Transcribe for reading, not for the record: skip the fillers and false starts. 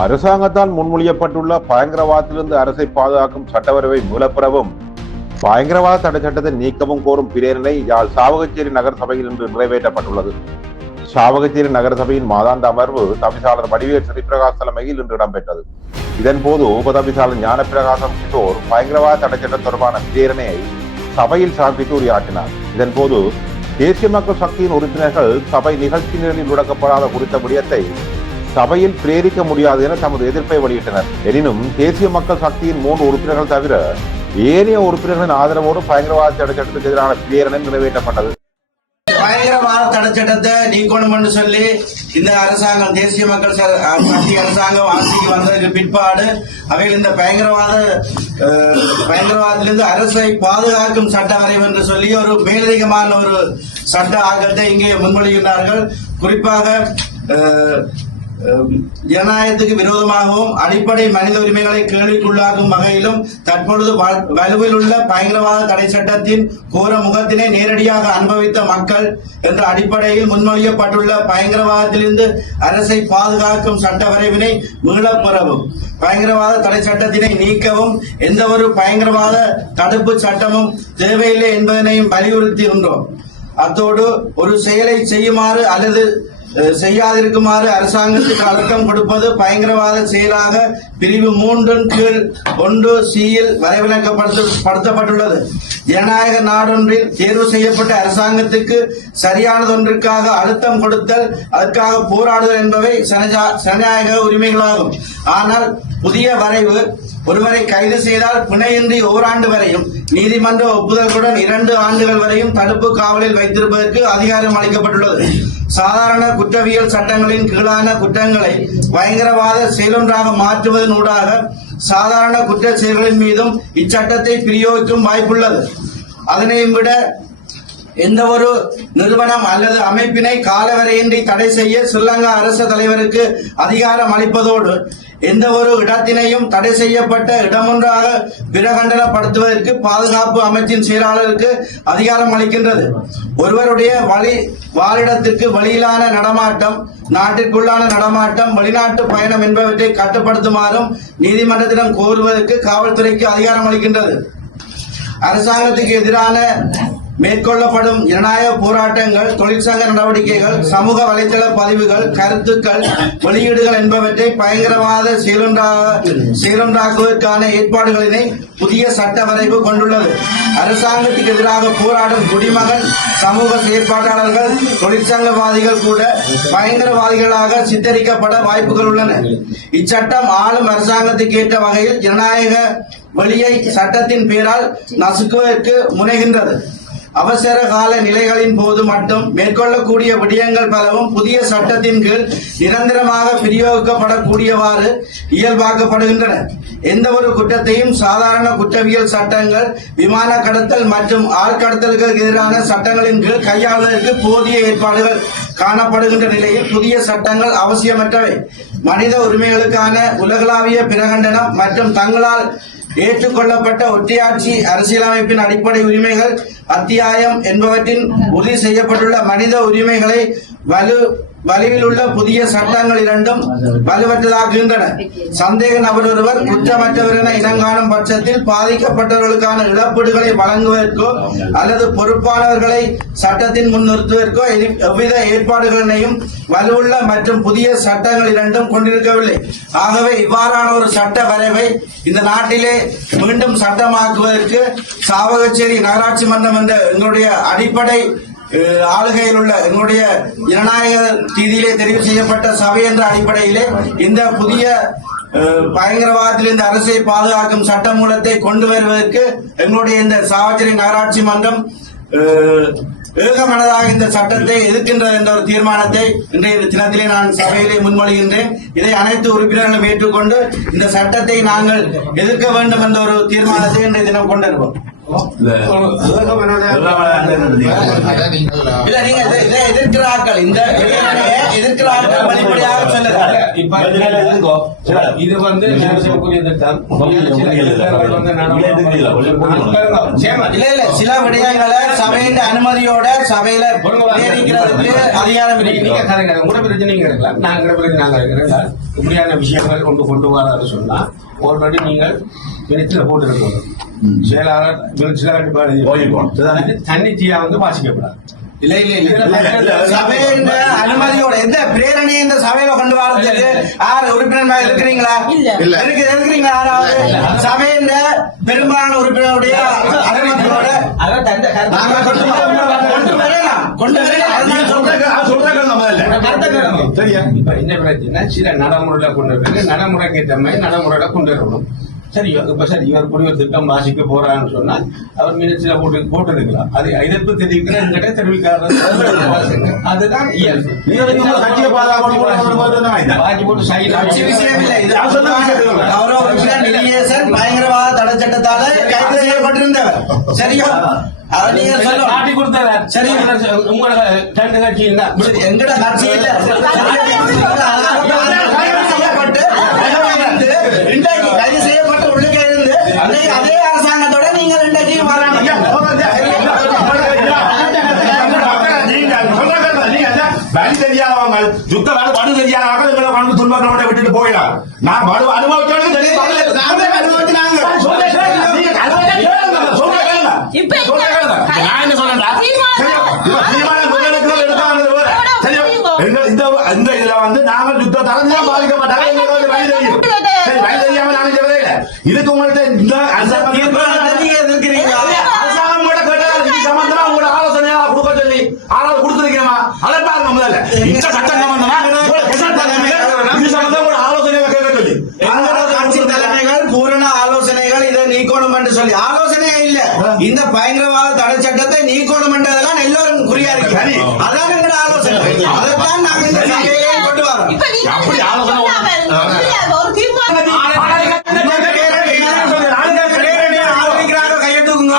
அரசாங்கத்தால் முன்மொழியப்பட்டுள்ள பயங்கரவாதத்திலிருந்து அரசை பாதுகாக்கும் சட்டவரைவை மூலப்பெறவும் பயங்கரவாத தடை சட்டத்தை நீக்கவும் கோரும் பிரேரணை யாழ் சாவகச்சேரி நகர சபையில் இன்று நிறைவேற்றப்பட்டுள்ளது. சாவகச்சேரி நகரசபையின் மாதாந்த அமர்வு தவிசாளர் வடிவேல் ஸ்ரீபிரகாஷ் தலைமையில் இன்று இடம்பெற்றது. இதன்போது உபதவிசாளர் ஞானப்பிரகாசம் கிஷோர் பயங்கரவாத தடை சட்டம் தொடர்பான பிரேரணையை சபையில் சமர்ப்பித்து உரையாற்றினார். இதன்போது தேசிய மக்கள் சக்தியின் உறுப்பினர்கள் சபை நிகழ்ச்சி நிரலில் முடக்கப்படாத குறித்த விடயத்தை சபையில் பிரேரிக்க முடியாது என தமது எதிர்ப்பை வெளியிட்டனர். எனினும் தேசிய மக்கள் சக்தியின் 3 உறுப்பினர்கள் தவிர ஏனைய உறுப்பினர்களின் ஆதரவோடு பயங்கரவாத தடை சட்டத்துக்கு எதிரான பிரேரணை நிறைவேற்றப்பட்டது. பயங்கரவாத தடை சட்டத்தை நீக்கணும் என்று சொல்லி இந்த அரசாங்கம் தேசிய மக்கள் சக்தி அரசாங்கம் ஆட்சிக்கு வந்ததுக்கு பிற்பாடு அவைகள் இந்த பயங்கரவாதத்திலிருந்து அரசை பாதுகாக்கும் சட்ட வரைவு என்று சொல்லி ஒரு மேலதிகமான ஒரு சட்ட ஆக்கத்தை இங்கே முன்மொழிகின்றார்கள். குறிப்பாக ஜனநாயகத்துக்கு விரோதமாகவும் அடிப்படை மனித உரிமைகளை கேள்விக்குள்ளாக்கும் வகையிலும் தற்பொழுது வலுவில் உள்ள பயங்கரவாத தடை சட்டத்தின் கோர முகத்தினை நேரடியாக அனுபவித்த மக்கள் என்ற அடிப்படையில் முன்மொழியப்பட்டுள்ள பயங்கரவாதத்திலிருந்து அரசை பாதுகாக்கும் சட்ட வரைவினை மீளப்பெறவும் பயங்கரவாத தடை சட்டத்தினை நீக்கவும் எந்த ஒரு பயங்கரவாத தடுப்பு சட்டமும் தேவையில்லை என்பதனையும் வலியுறுத்துகின்றோம். அத்தோடு ஒரு செயலை செய்யுமாறு அல்லது செய்யாதிருக்குமாறு அரசாங்கத்துக்கு அழுத்தம் கொடுப்பது பயங்கரவாத செயலாக பிரிவு 3(1)(c)யில் வரைவிலக்கப்படுத்தப்பட்டுள்ளது. ஜனநாயக நாடொன்றில் தேர்வு செய்யப்பட்ட அரசாங்கத்துக்கு சரியானதொன்றிற்காக அழுத்தம் கொடுத்தல், அதற்காக போராடுதல் என்பவை ஜனநாயக உரிமைகளாகும். ஆனால் புதிய வரைவு ஒருவரை கைது செய்தால் பிணையின்றி ஓராண்டு வரையும் நீதிமன்ற ஒப்புதலுடன் 2 ஆண்டுகள் வரையும் தடுப்பு காவலில் வைத்திருப்பதற்கு அதிகாரம் அளிக்கப்பட்டுள்ளது. சாதாரண குற்றவியல் சட்டங்களின் கீழான குற்றங்களை பயங்கரவாத செயலொன்றாக மாற்றுவதன் ஊடாக சாதாரண குற்ற செயல்களின் மீதும் இச்சட்டத்தை பிரயோகிக்கும் வாய்ப்புள்ளது. அதனையும் விட எந்த ஒரு நிறுவனம் அல்லது அமைப்பினை காலவரையின்றி தடை செய்ய ஸ்ரீலங்கா அரசு தலைவருக்கு அதிகாரம் அளிப்பதோடு எந்த ஒரு இடத்தினையும் தடை செய்யப்பட்ட இடமொன்றாக பிரகடனப்படுத்துவதற்கு பாதுகாப்பு அமைச்சின் செயலாளருக்கு அதிகாரம் அளிக்கின்றது. ஒருவருடைய வாழிடத்திற்கு வெளியிலான நடமாட்டம், நாட்டிற்குள்ளான நடமாட்டம், வெளிநாட்டு பயணம் என்பவற்றை கட்டுப்படுத்துமாறும் நீதிமன்றத்திடம் கோருவதற்கு காவல்துறைக்கு அதிகாரம் அளிக்கின்றது. அரசாங்கத்துக்கு எதிரான மேற்கொள்ளப்படும் ஜனநாயக போராட்டங்கள், தொழிற்சங்க நடவடிக்கைகள், சமூக வலைதள பதிவுகள், கருத்துக்கள், வெளியீடுகள் என்பவற்றை பயங்கரவாத செயலொன்றாக்குவதற்கான ஏற்பாடுகளினை புதிய சட்ட வரைவு கொண்டுள்ளது. அரசாங்கத்துக்கு எதிராக போராடும் குடிமகன் சமூக செயற்பாட்டாளர்கள், தொழிற்சங்கவாதிகள் கூட பயங்கரவாதிகளாக சித்தரிக்கப்பட வாய்ப்புகள் உள்ளன. இச்சட்டம் ஆளும் அரசாங்கத்துக்கு ஏற்ற வகையில் ஜனநாயக வழியை சட்டத்தின் பேரால் நசுக்குவதற்கு முனைகின்றது. அவசர கால நிலைகளின் போது மட்டும் மேற்கொள்ளக்கூடிய விடயங்கள் பலவும் புதிய சட்டத்தின் கீழ் நிரந்தரமாக பிரயோகிக்கப்படக்கூடியவாறு இயல்பாக்கப்படுகின்றன. எந்த ஒரு குற்றத்தையும் சாதாரண குற்றவியல் சட்டங்கள், விமான கடத்தல் மற்றும் ஆழ்கடத்தல்களுக்கு எதிரான சட்டங்களின் கீழ் கையாளுவதற்கு போதிய ஏற்பாடுகள் காணப்படுகின்ற நிலையில் புதிய சட்டங்கள் அவசியமற்றவை. மனித உரிமைகளுக்கான உலகளாவிய பிரகடனம் மற்றும் தங்களால் ஏற்றுக்கொள்ளப்பட்ட ஒற்றையாட்சி அரசியலமைப்பின் அடிப்படை உரிமைகள் அத்தியாயம் என்பவற்றின் உறுதி செய்யப்பட்டுள்ள மனித உரிமைகளை வலுவில் உள்ள புதிய சட்டங்கள் இரண்டும் வலுவற்றதாக்குகின்றன. சந்தேக நபர் ஒருவர் குற்றமற்றவர் என இனங்காணும் பட்சத்தில் பாதிக்கப்பட்டவர்களுக்கான இழப்பீடுகளை வழங்குவதற்கோ அல்லது பொறுப்பானவர்களை சட்டத்தின் முன் நிறுத்துவதற்கோ எவ்வித ஏற்பாடுகளையும் வலுவுள்ள மற்றும் புதிய சட்டங்கள் இரண்டும் கொண்டிருக்கவில்லை. ஆகவே இவ்வாறான ஒரு சட்ட வரைவை இந்த நாட்டிலே மீண்டும் சட்டமாக்குவதற்கு சாவகச்சேரி நகராட்சி மன்றம் என்ற எங்களுடைய அடிப்படை ஆளுகையில் உள்ள எங்களுடைய ஜனநாயக ரீதியிலே தெரிவு செய்யப்பட்ட சபை என்ற அடிப்படையிலே இந்த புதிய பயங்கரவாதத்தில் இந்த அரசை பாதுகாக்கும் சட்ட மூலத்தை கொண்டு வருவதற்கு எங்களுடைய இந்த சாவகச்சேரி நகராட்சி மன்றம் ஏகமனதாக இந்த சட்டத்தை எதிர்க்கின்றது என்ற ஒரு தீர்மானத்தை இன்றைய தினத்திலே நான் சபையிலே முன்மொழிகின்றேன். இதை அனைத்து உறுப்பினர்களும் ஏற்றுக்கொண்டு இந்த சட்டத்தை நாங்கள் எதிர்க்க வேண்டும் என்ற ஒரு தீர்மானத்தை இன்றைய தினம் கொண்டிருப்போம். எதிர்க்கிறார்கள் இந்த எதிர்க்கிறார்கள் வெளிப்படையாக சொல்லுறாங்க. இது வந்து சில விடயங்களை சபையின் அனுமதியோட சபையில அதிகாரம் இருக்கு. நீங்க பிரச்சனை நாங்க இப்படியான விஷயங்கள் கொண்டு வராது சொன்னா ஆல்ரெடி நீங்கள் மினிட்ல போட்டுருக்கணும். செயலாளர் மினிட்ல தன்னிச்சையா வாசிக்கப்படாது. சபையின் அனுமதியோட எந்த பிரேரணை இந்த சபையில கொண்டு வரதுக்கு யார் உறுப்பினர் இருக்கிறீங்களா? இருக்கிறீங்களா? யாராவது சபையின் பெரும்பாலான உறுப்பினருடைய அனுமதியோட இப்ப என்ன பிரச்சனை, சில நடைமுறையில கொண்டு வர்றது, நடைமுறைக்கு ஏற்ற மாதிரி நடைமுறையில கொண்டு வரணும். சரி, இப்ப சரி இவர் குடிவர் திட்டம் வாசிக்க போறான்னு சொன்னால் அவர் மினிட்ஸ்ல போட்டிருக்கலாம். அது எதிர்ப்பு தெரிவிக்கிற என்கிட்ட தெரிவிக்காத அதுதான் இயல்பு. பயங்கரவாத தடை சட்டத்தால கைது செய்யப்பட்டிருந்தவர். சரியா? காட்டி கொடுத்தவர். சரி, உங்களோட ரெண்டு கட்சி எங்கட கட்சி இல்ல கைது செய்யப்பட்டு உள்ளே இருந்து அதே அரசாங்கத்தோட நீங்க ரெண்டு விட்டுட்டு போயிடலாம். நான் இந்த இதுல நாங்கள் யுத்த தலைமையா பாதிக்க மாட்டாங்க. இதுக்கு உங்கள்கிட்ட இந்த அரசாங்கம் சம்பந்தமா உங்களோட ஆலோசனையா கொடுக்க சொல்லி ஆளாவது கொடுத்துருக்கேமா? அதை பாருங்க முதல்ல. இந்த சட்டம் சம்பந்தமா இது சம்பந்தம் உங்களோட ஆலோசனையா கேட்க சொல்லி கட்சி தலைமைகள் பூரண ஆலோசனைகள் இதை நீக்கணும் என்று சொல்லி ஆலோசனையே இல்ல. இந்த பயங்கரவாத தடை சட்டத்தை நீக்கணும் என்றதெல்லாம் எல்லோரும் குறியா இருக்கு. அதான் எங்களோட ஆலோசனை. அதைத்தான் நாங்கள் இந்த சபையிலே கொண்டு வரோம். அப்படி ஆலோசனை கையெழுத்துக்குங்க.